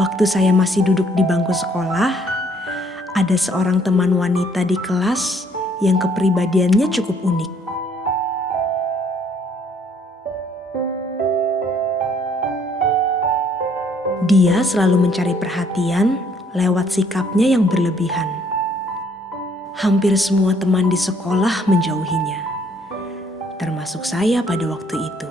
Waktu saya masih duduk di bangku sekolah, ada seorang teman wanita di kelas yang kepribadiannya cukup unik. Dia selalu mencari perhatian lewat sikapnya yang berlebihan. Hampir semua teman di sekolah menjauhinya, termasuk saya pada waktu itu.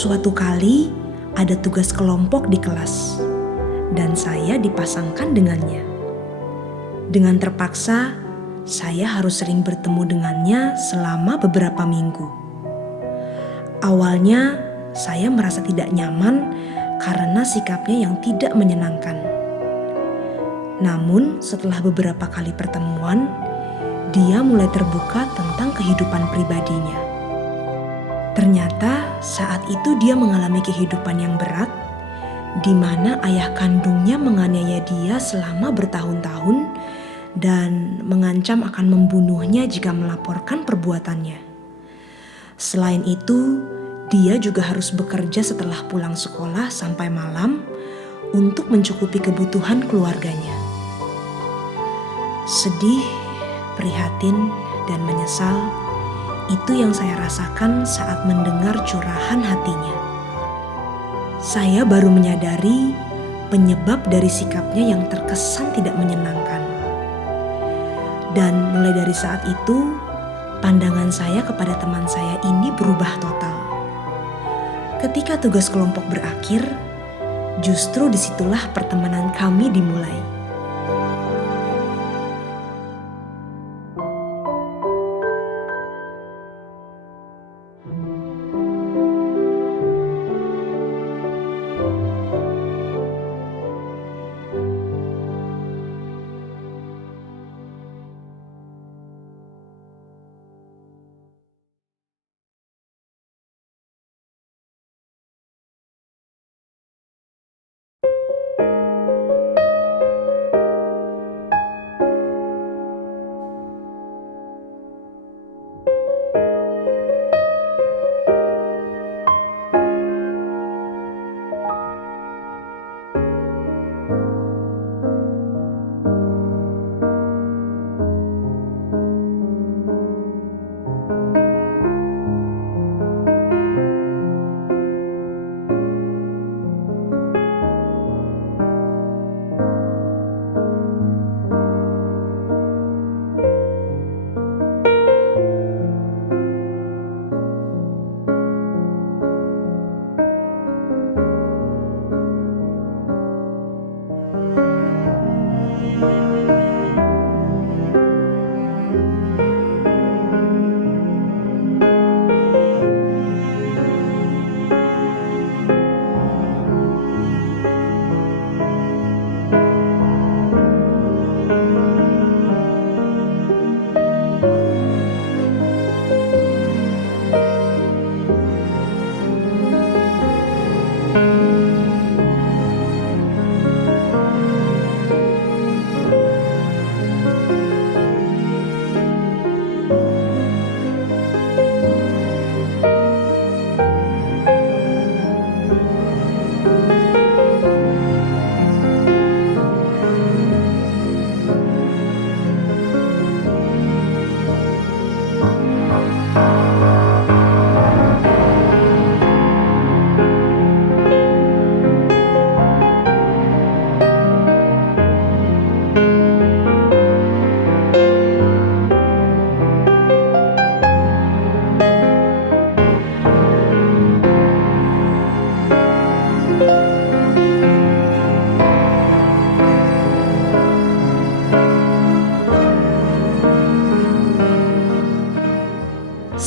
Suatu kali ada tugas kelompok di kelas dan saya dipasangkan dengannya. Dengan terpaksa, saya harus sering bertemu dengannya selama beberapa minggu. Awalnya, saya merasa tidak nyaman karena sikapnya yang tidak menyenangkan. Namun, setelah beberapa kali pertemuan, dia mulai terbuka tentang kehidupan pribadinya. Ternyata saat itu dia mengalami kehidupan yang berat, di mana ayah kandungnya menganiaya dia selama bertahun-tahun dan mengancam akan membunuhnya jika melaporkan perbuatannya. Selain itu, dia juga harus bekerja setelah pulang sekolah sampai malam untuk mencukupi kebutuhan keluarganya. Sedih, prihatin, dan menyesal, itu yang saya rasakan saat mendengar curahan hatinya. Saya baru menyadari penyebab dari sikapnya yang terkesan tidak menyenangkan. Dan mulai dari saat itu, pandangan saya kepada teman saya ini berubah total. Ketika tugas kelompok berakhir, justru disitulah pertemanan kami dimulai.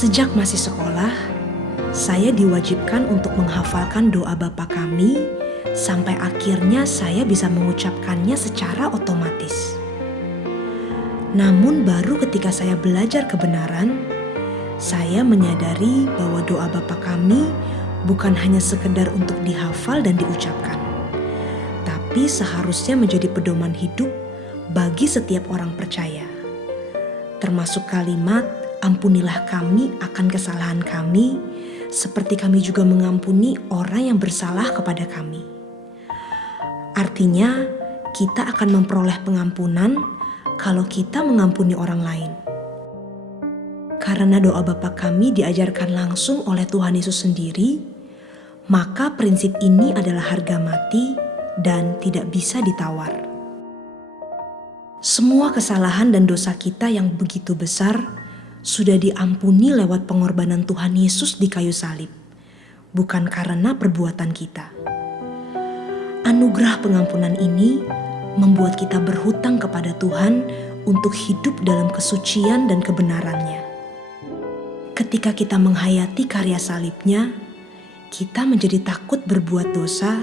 Sejak masih sekolah, saya diwajibkan untuk menghafalkan doa Bapa Kami sampai akhirnya saya bisa mengucapkannya secara otomatis. Namun baru ketika saya belajar kebenaran, saya menyadari bahwa doa Bapa Kami bukan hanya sekedar untuk dihafal dan diucapkan, tapi seharusnya menjadi pedoman hidup bagi setiap orang percaya. Termasuk kalimat, ampunilah kami akan kesalahan kami, seperti kami juga mengampuni orang yang bersalah kepada kami. Artinya, kita akan memperoleh pengampunan kalau kita mengampuni orang lain. Karena doa Bapa Kami diajarkan langsung oleh Tuhan Yesus sendiri, maka prinsip ini adalah harga mati dan tidak bisa ditawar. Semua kesalahan dan dosa kita yang begitu besar sudah diampuni lewat pengorbanan Tuhan Yesus di kayu salib, bukan karena perbuatan kita. Anugerah pengampunan ini membuat kita berhutang kepada Tuhan untuk hidup dalam kesucian dan kebenarannya. Ketika kita menghayati karya salibnya, kita menjadi takut berbuat dosa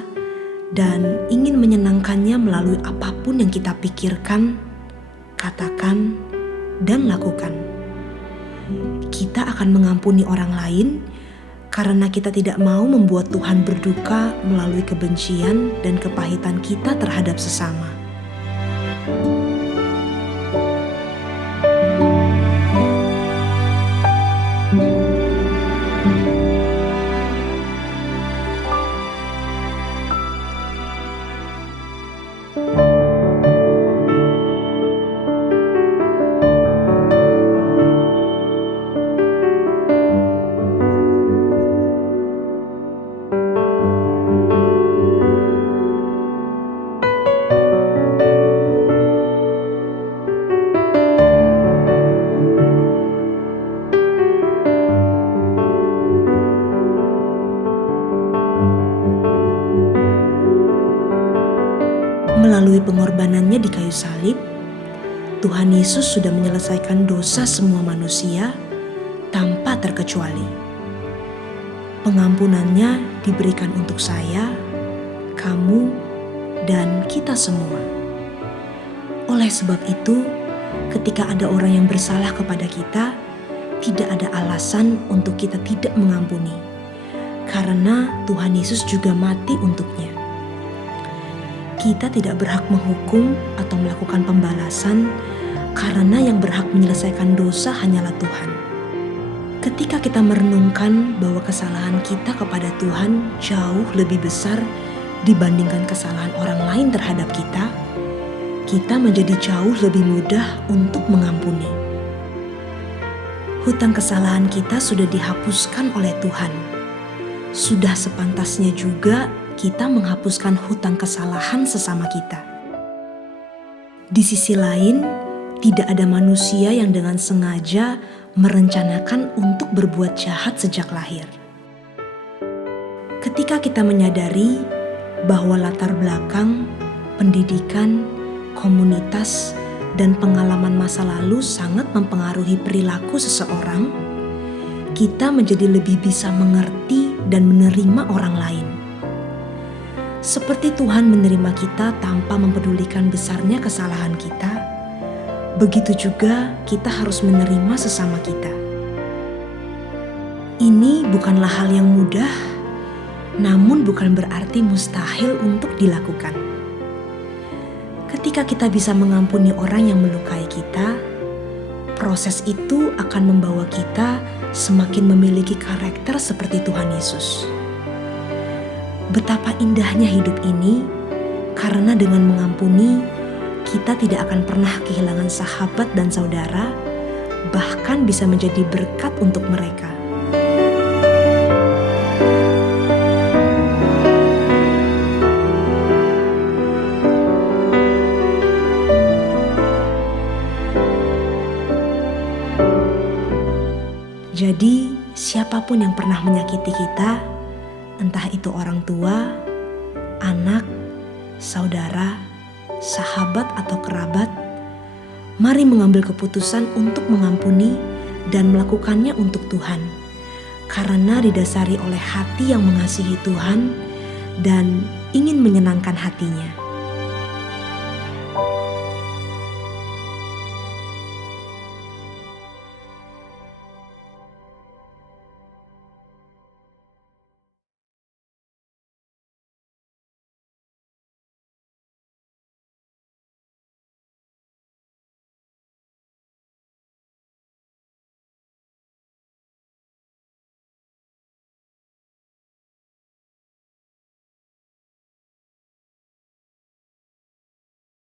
dan ingin menyenangkannya melalui apapun yang kita pikirkan, katakan, dan lakukan. Kita akan mengampuni orang lain karena kita tidak mau membuat Tuhan berduka melalui kebencian dan kepahitan kita terhadap sesama. Melalui pengorbanannya di kayu salib, Tuhan Yesus sudah menyelesaikan dosa semua manusia tanpa terkecuali. Pengampunannya diberikan untuk saya, kamu, dan kita semua. Oleh sebab itu, ketika ada orang yang bersalah kepada kita, tidak ada alasan untuk kita tidak mengampuni, karena Tuhan Yesus juga mati untuknya. Kita tidak berhak menghukum atau melakukan pembalasan karena yang berhak menyelesaikan dosa hanyalah Tuhan. Ketika kita merenungkan bahwa kesalahan kita kepada Tuhan jauh lebih besar dibandingkan kesalahan orang lain terhadap kita menjadi jauh lebih mudah untuk mengampuni. Hutang kesalahan kita sudah dihapuskan oleh Tuhan. Sudah sepantasnya juga kita menghapuskan hutang kesalahan sesama kita. Di sisi lain, tidak ada manusia yang dengan sengaja merencanakan untuk berbuat jahat sejak lahir. Ketika kita menyadari bahwa latar belakang, pendidikan, komunitas, dan pengalaman masa lalu sangat mempengaruhi perilaku seseorang, kita menjadi lebih bisa mengerti dan menerima orang lain. Seperti Tuhan menerima kita tanpa mempedulikan besarnya kesalahan kita, begitu juga kita harus menerima sesama kita. Ini bukanlah hal yang mudah, namun bukan berarti mustahil untuk dilakukan. Ketika kita bisa mengampuni orang yang melukai kita, proses itu akan membawa kita semakin memiliki karakter seperti Tuhan Yesus. Betapa indahnya hidup ini, karena dengan mengampuni, kita tidak akan pernah kehilangan sahabat dan saudara, bahkan bisa menjadi berkat untuk mereka. Jadi, siapapun yang pernah menyakiti kita, entah itu orang tua, anak, saudara, sahabat atau kerabat, mari mengambil keputusan untuk mengampuni dan melakukannya untuk Tuhan, karena didasari oleh hati yang mengasihi Tuhan dan ingin menyenangkan hatinya.